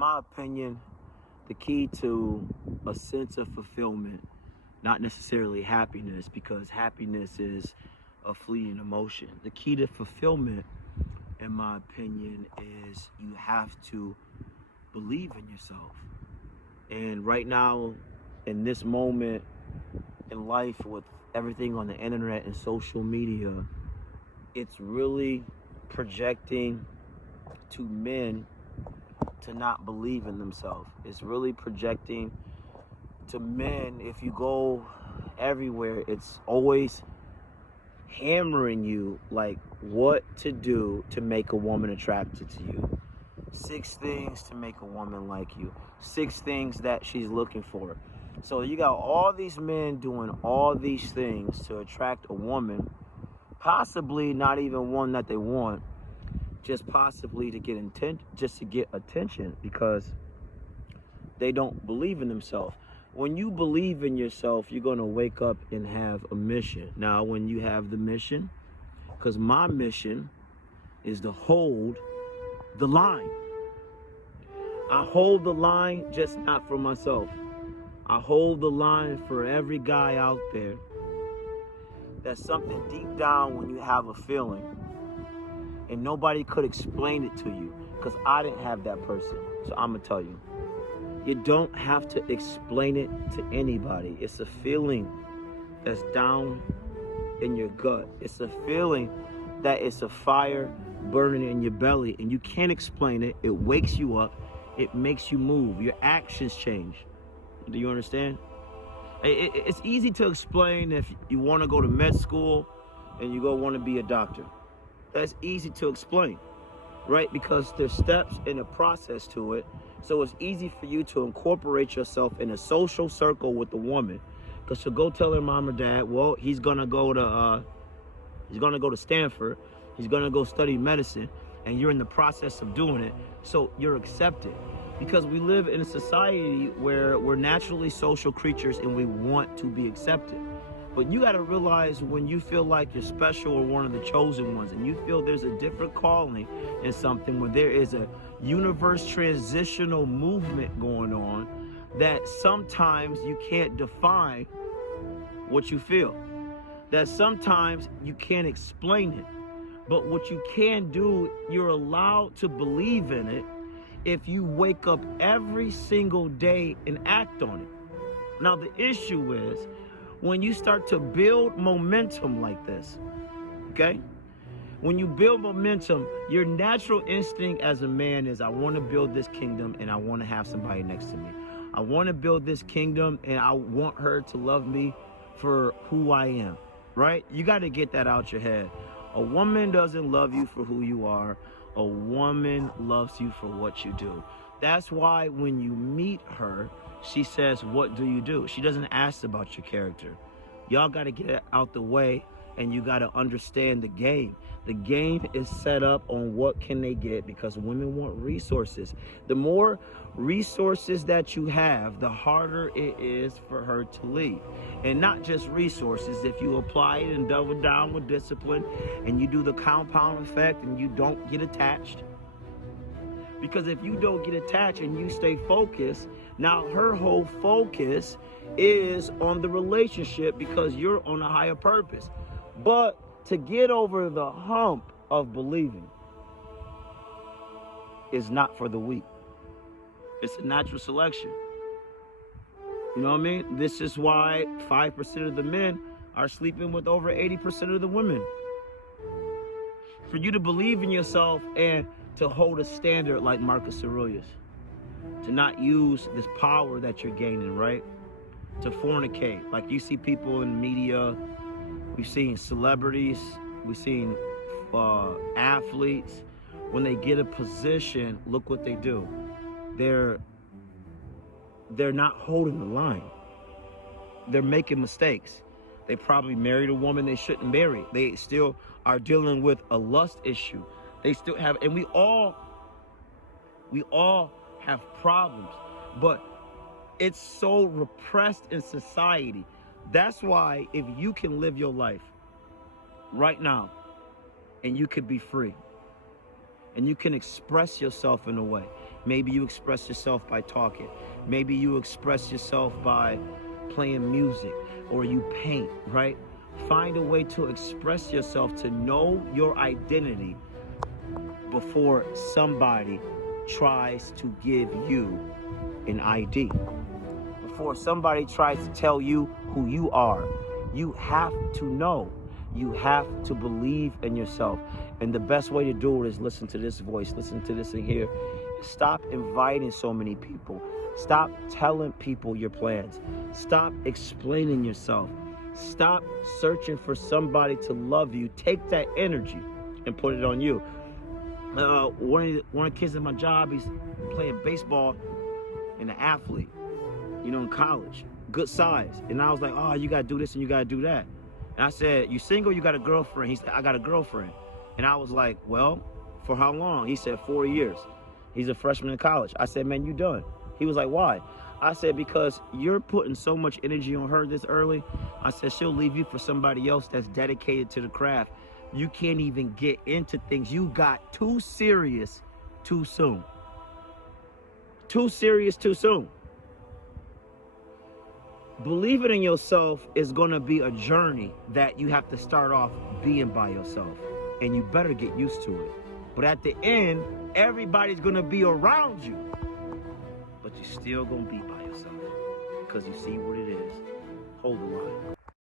my opinion, the key to a sense of fulfillment, not necessarily happiness, because happiness is a fleeting emotion. The key to fulfillment, in my opinion, is you have to believe in yourself. And right now, in this moment in life, with everything on the internet and social media, it's really projecting to men to not believe in themselves. It's really projecting to men. If you go everywhere, it's always hammering you like what to do to make a woman attracted to you. 6 things to make a woman like you. 6 things that she's looking for. So you got all these men doing all these things to attract a woman, possibly not even one that they want, just possibly to get attention because they don't believe in themselves. When you believe in yourself, you're going to wake up and have a mission. Now, when you have the mission, because my mission is to hold the line. I hold the line, just not for myself. I hold the line for every guy out there. That's something deep down when you have a feeling and nobody could explain it to you, because I didn't have that person. So I'm going to tell you. You don't have to explain it to anybody. It's a feeling that's down in your gut. It's a feeling that it's a fire burning in your belly, and you can't explain it. It wakes you up. It makes you move. Your actions change. Do you understand? It's easy to explain if you want to go to med school and you go want to be a doctor. That's easy to explain, right? Because there's steps and a process to it. So it's easy for you to incorporate yourself in a social circle with the woman, because she'll go tell her mom or dad, well, he's gonna go to Stanford, he's gonna go study medicine, and you're in the process of doing it. So you're accepted, because we live in a society where we're naturally social creatures and we want to be accepted. But you got to realize, when you feel like you're special or one of the chosen ones, and you feel there's a different calling in something, where there is a universe transitional movement going on, that sometimes you can't define what you feel, that sometimes you can't explain it. But what you can do, you're allowed to believe in it if you wake up every single day and act on it. Now, the issue is, when you start to build momentum like this, okay? When you build momentum, your natural instinct as a man is, I want to build this kingdom and I want to have somebody next to me. I want to build this kingdom and I want her to love me for who I am, right? You got to get that out your head. A woman doesn't love you for who you are. A woman loves you for what you do. That's why when you meet her, she says, what do you do? She doesn't ask about your character. Y'all got to get it out the way, and you got to understand the game. The game is set up on what can they get, because women want resources. The more resources that you have, the harder it is for her to leave. And not just resources. If you apply it and double down with discipline, and you do the compound effect and you don't get attached. Because if you don't get attached and you stay focused, now her whole focus is on the relationship, because you're on a higher purpose. But to get over the hump of believing is not for the weak. It's a natural selection. You know what I mean? This is why 5% of the men are sleeping with over 80% of the women. For you to believe in yourself and to hold a standard like Marcus Aurelius, to not use this power that you're gaining, right? To fornicate. Like you see people in media, we've seen celebrities, we've seen athletes, when they get a position, look what they do. They're not holding the line. They're making mistakes. They probably married a woman they shouldn't marry. They still are dealing with a lust issue. They still have, and we all have problems, but it's so repressed in society. That's why if you can live your life right now and you could be free and you can express yourself in a way, Maybe you express yourself by talking. Maybe you express yourself by playing music, or you paint, right? Find a way to express yourself, to know your identity before somebody tries to give you an ID. Before somebody tries to tell you who you are, you have to know. You have to believe in yourself. And the best way to do it is listen to this voice, listen to this in here. Stop inviting so many people. Stop telling people your plans. Stop explaining yourself. Stop searching for somebody to love you. Take that energy and put it on you. One of the kids at my job, he's playing baseball and an athlete, in college, good size. And I was like, oh, you got to do this and you got to do that. And I said, you single, you got a girlfriend? He said, I got a girlfriend. And I was like, well, for how long? He said, 4 years. He's a freshman in college. I said, man, you done. He was like, why? I said, because you're putting so much energy on her this early. I said, she'll leave you for somebody else that's dedicated to the craft. You can't even get into things. You got too serious too soon. Too serious too soon. Believing in yourself is going to be a journey that you have to start off being by yourself. And you better get used to it. But at the end, everybody's going to be around you. But you're still going to be by yourself. Because you see what it is. Hold the line.